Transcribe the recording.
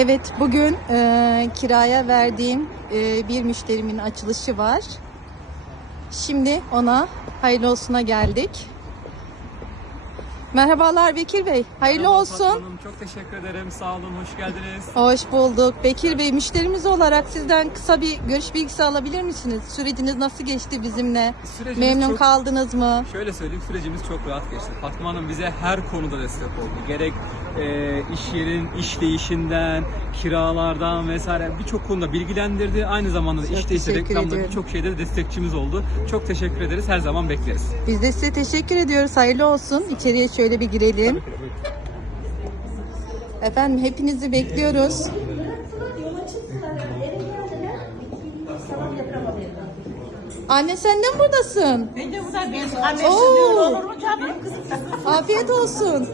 Evet, bugün kiraya verdiğim bir müşterimin açılışı var. Şimdi ona hayırlı olsuna geldik. Merhabalar Bekir Bey, hayırlı Merhaba olsun. Fatma Hanım, çok teşekkür ederim. Sağ olun, hoş geldiniz. Hoş bulduk. Bekir Bey, müşterimiz olarak sizden kısa bir görüş bilgisi alabilir misiniz? Süreciniz nasıl geçti bizimle? Sürecimiz Memnun çok- kaldınız mı? Şöyle söyleyeyim, sürecimiz çok rahat geçti. Fatma Hanım bize her konuda destek oldu. Gerek iş yerin işleyişinden, kiralardan vesaire birçok konuda bilgilendirdi. Aynı zamanda da Çok işte teşekkür reklamda ediyorum. birçok şeyde de destekçimiz oldu. Çok teşekkür ederiz, her zaman bekleriz. Biz de size teşekkür ediyoruz. Hayırlı olsun. İçeriye şöyle bir girelim. Efendim hepinizi bekliyoruz. Anne sen de mi buradasın? Ben de burada biz annesi Oo. diyor olur mu canım? Afiyet olsun.